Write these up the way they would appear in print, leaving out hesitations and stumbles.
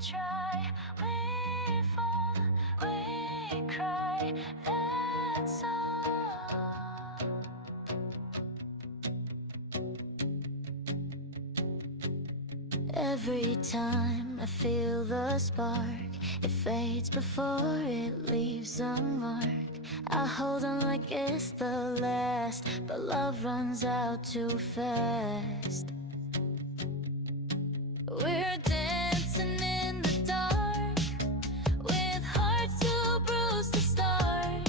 try, we fall, we cry, that's all. Every time I feel the spark, it fades before it leaves a mark. I hold on like it's the last, but love runs out too fast. We're dancing in the dark, with hearts too bruised to start.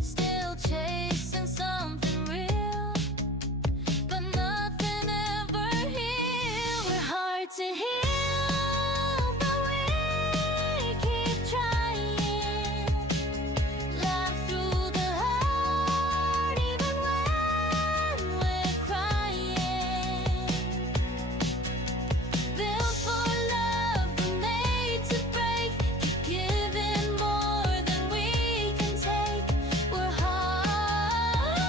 Still chasing something real, but nothing ever healed. We're hard to heal, but we keep trying. Laugh through the hurt, even when we're crying. Built for love, but made to break. Keep giving more than we can take. We're hard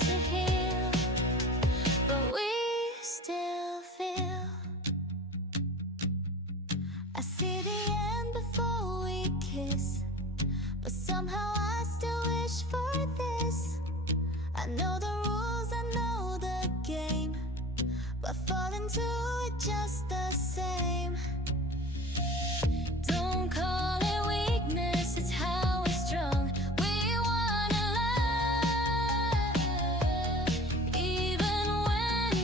to heal, but we still feel. I see the end before we kiss, but somehow I still wish for this. I know the rules, I know the game, but fall into it just the same. Don't call it weakness, it's how we're strong. We wanna love, even when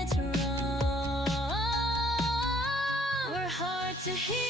it's wrong. We're hard to heal,